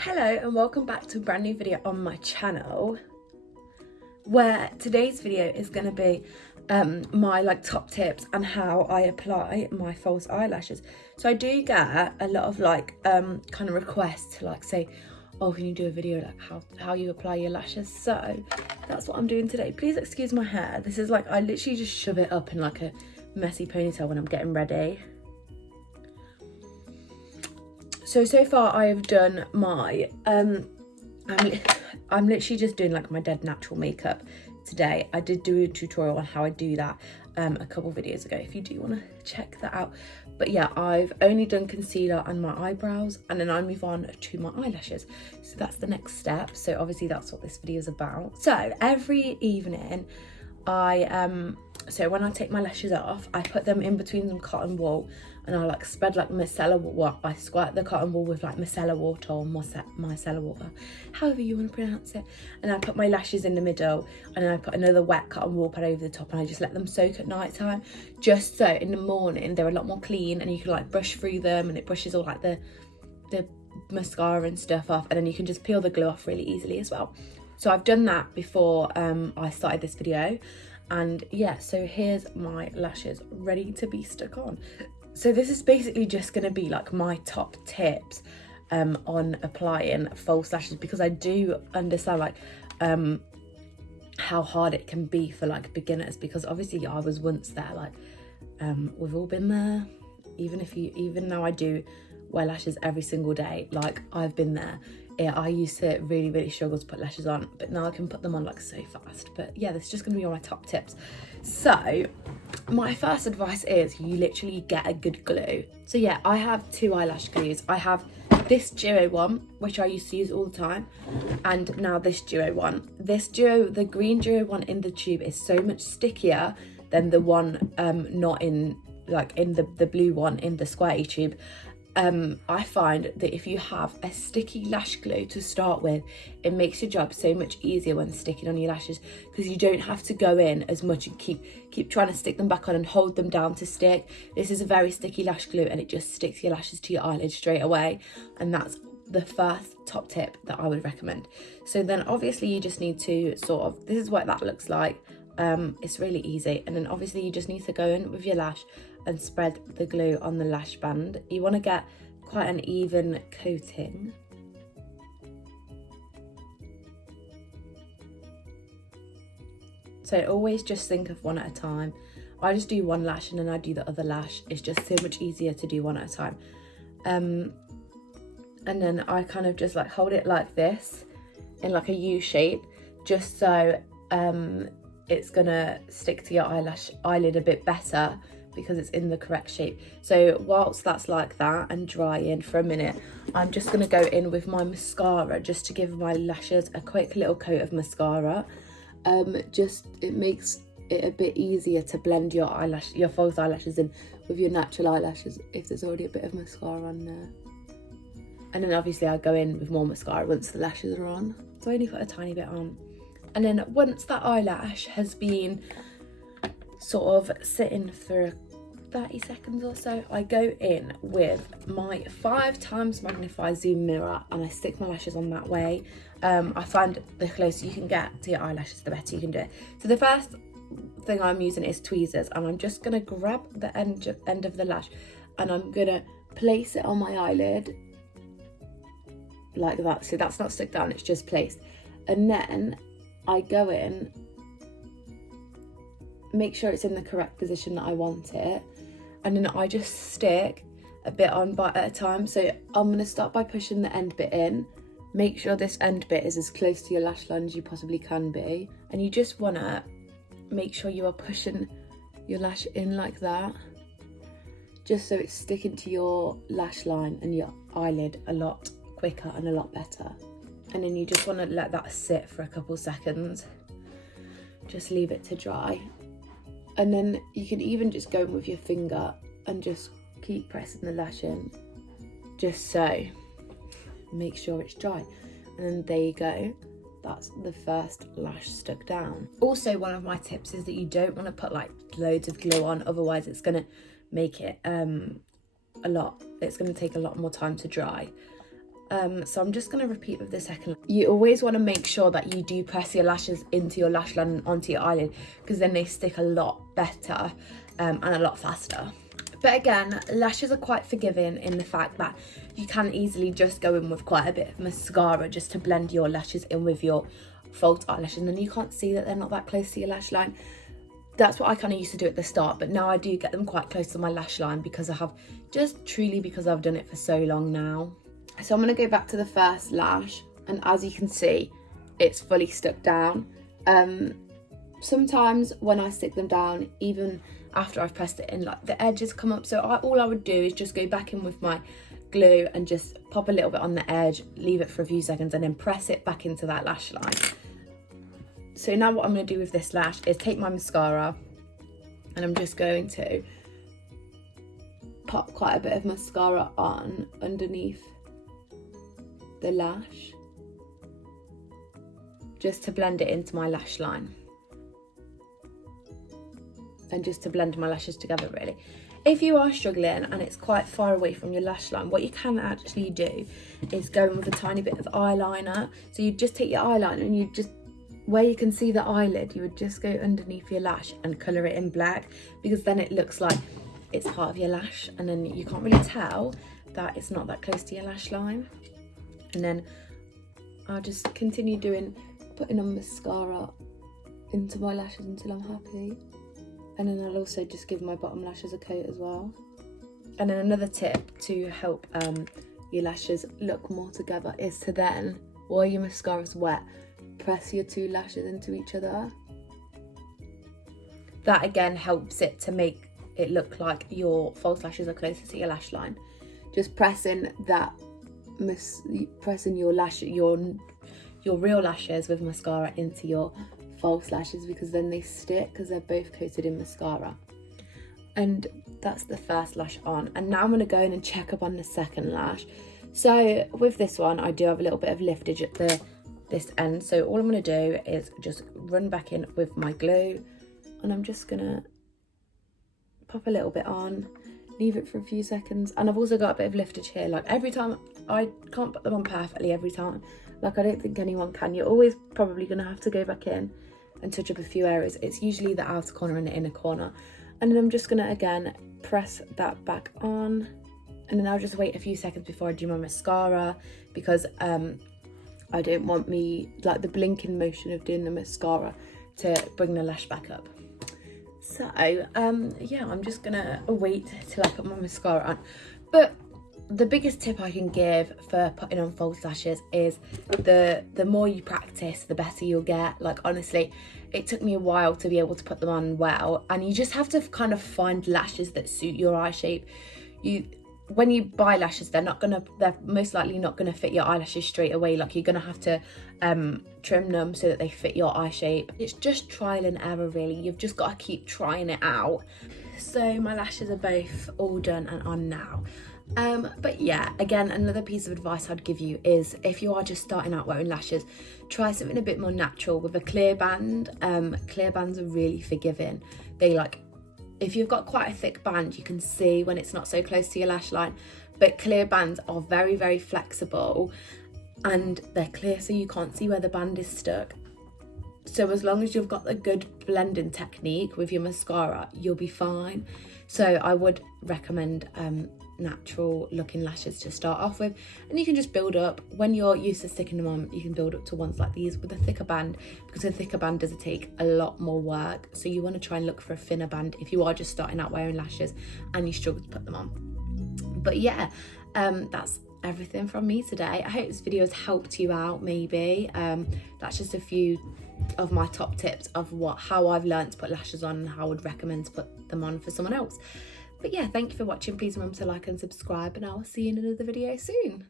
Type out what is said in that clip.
Hello and welcome back to a brand new video on my channel, where today's video is going to be my top tips and how I apply my false eyelashes. So I do get a lot of kind of requests to say, oh, can you do a video how you apply your lashes? So that's what I'm doing today. Please excuse my hair. This is I literally just shove it up in a messy ponytail when I'm getting ready. So far I have done my, I'm literally just doing my dead natural makeup today. I did do a tutorial on how I do that a couple videos ago, if you do want to check that out. But yeah, I've only done concealer and my eyebrows, and then I move on to my eyelashes. So that's the next step. So obviously that's what this video is about. So every evening so when I take my lashes off, I put them in between some cotton wool, and I spread micellar water. I squirt the cotton wool with micellar water or micellar water, however you want to pronounce it. And I put my lashes in the middle, and then I put another wet cotton wool pad over the top, and I just let them soak at night time, just so in the morning they're a lot more clean, and you can brush through them, and it brushes all the mascara and stuff off, and then you can just peel the glue off really easily as well. So I've done that before I started this video. And yeah, so here's my lashes ready to be stuck on. So this is basically just going to be my top tips on applying false lashes, because I do understand how hard it can be for beginners, because obviously I was once there, we've all been there. Even though I do wear lashes every single day, I've been there. Yeah, I used to really struggle to put lashes on, but now I can put them on so fast. But yeah, this is just gonna be all my top tips. So my first advice is you literally get a good glue. So yeah, I have two eyelash glues. I have this duo one, which I used to use all the time, and now this duo one. The green duo one in the tube is so much stickier than the one not in in the blue one in the squirty tube. I find that if you have a sticky lash glue to start with, it makes your job so much easier when sticking on your lashes, because you don't have to go in as much and keep trying to stick them back on and hold them down to stick. This is a very sticky lash glue, and it just sticks your lashes to your eyelid straight away, and that's the first top tip that I would recommend. So then obviously you just need to this is what that looks like. It's really easy, and then obviously you just need to go in with your lash and spread the glue on the lash band. You want to get quite an even coating. So always just think of one at a time. I just do one lash and then I do the other lash. It's just so much easier to do one at a time. And then I kind of just hold it like this in a U shape, just so it's gonna stick to your eyelid a bit better, because it's in the correct shape. So whilst that's like that and drying for a minute, I'm just gonna go in with my mascara, just to give my lashes a quick little coat of mascara. It makes it a bit easier to blend your false eyelashes in with your natural eyelashes if there's already a bit of mascara on there. And then obviously I go in with more mascara once the lashes are on. So I only put a tiny bit on. And then once that eyelash has been sitting for 30 seconds or so, I go in with my 5x magnified zoom mirror, and I stick my lashes on that way. I find the closer you can get to your eyelashes, the better you can do it. So the first thing I'm using is tweezers, and I'm just gonna grab the end of the lash, and I'm gonna place it on my eyelid like that. So that's not stuck down, it's just placed. And then I go in, make sure it's in the correct position that I want it, and then I just stick a bit on at a time. So I'm going to start by pushing the end bit in. Make sure this end bit is as close to your lash line as you possibly can be, and you just want to make sure you are pushing your lash in like that, just so it's sticking to your lash line and your eyelid a lot quicker and a lot better. And then you just want to let that sit for a couple seconds, just leave it to dry. And then you can even just go in with your finger and just keep pressing the lash in, just so. Make sure it's dry. And then there you go. That's the first lash stuck down. Also, one of my tips is that you don't want to put loads of glue on, otherwise it's going to make it it's going to take a lot more time to dry. So I'm just going to repeat with the second. You always want to make sure that you do press your lashes into your lash line and onto your eyelid, because then they stick a lot better and a lot faster. But again, lashes are quite forgiving in the fact that you can easily just go in with quite a bit of mascara just to blend your lashes in with your false eyelashes, and then you can't see that they're not that close to your lash line. That's what I kind of used to do at the start, but now I do get them quite close to my lash line because because I've done it for so long now. So I'm going to go back to the first lash, and as you can see, it's fully stuck down. Sometimes when I stick them down, even after I've pressed it in, like the edges come up. So all I would do is just go back in with my glue and just pop a little bit on the edge, leave it for a few seconds, and then press it back into that lash line. So now what I'm going to do with this lash is take my mascara, and I'm just going to pop quite a bit of mascara on underneath the lash, just to blend it into my lash line and just to blend my lashes together, really. If you are struggling and it's quite far away from your lash line, what you can actually do is go in with a tiny bit of eyeliner. So you just take your eyeliner and you just, where you can see the eyelid, you would just go underneath your lash and colour it in black, because then it looks like it's part of your lash, and then you can't really tell that it's not that close to your lash line. And then I'll just continue putting on mascara into my lashes until I'm happy. And then I'll also just give my bottom lashes a coat as well. And then another tip to help your lashes look more together is to then, while your mascara's wet, press your two lashes into each other. That again helps it to make it look like your false lashes are closer to your lash line. Just pressing your real lashes with mascara into your false lashes, because then they stick, because they're both coated in mascara. And that's the first lash on. And now I'm going to go in and check up on the second lash. So with this one, I do have a little bit of liftage at this end, so all I'm going to do is just run back in with my glue, and I'm just going to pop a little bit on, leave it for a few seconds. And I've also got a bit of liftage here. Like every time, I can't put them on perfectly every time, like I don't think anyone can. You're always probably going to have to go back in and touch up a few areas. It's usually the outer corner and the inner corner. And then I'm just going to again press that back on, and then I'll just wait a few seconds before I do my mascara, because I don't want the blinking motion of doing the mascara to bring the lash back up. So yeah, I'm just gonna wait till I put my mascara on. But the biggest tip I can give for putting on false lashes is the more you practice, the better you'll get. Like honestly, it took me a while to be able to put them on well, and you just have to kind of find lashes that suit your eye shape. When you buy lashes, they're most likely not gonna fit your eyelashes straight away. Like you're gonna have to trim them so that they fit your eye shape. It's just trial and error, really. You've just got to keep trying it out. So my lashes are both all done and on now. But yeah, again, another piece of advice I'd give you is, if you are just starting out wearing lashes, try something a bit more natural with a clear band. Clear bands are really forgiving. If you've got quite a thick band, you can see when it's not so close to your lash line, but clear bands are very, very flexible, and they're clear so you can't see where the band is stuck. So as long as you've got a good blending technique with your mascara, you'll be fine. So I would recommend natural looking lashes to start off with, and you can just build up. When you're used to sticking them on, you can build up to ones like these with a thicker band, because a thicker band does take a lot more work. So you want to try and look for a thinner band if you are just starting out wearing lashes and you struggle to put them on. But yeah, that's everything from me today. I hope this video has helped you out. Maybe that's just a few of my top tips of how I've learned to put lashes on and how I would recommend to put them on for someone else. But yeah, thank you for watching. Please remember to like and subscribe, and I'll see you in another video soon.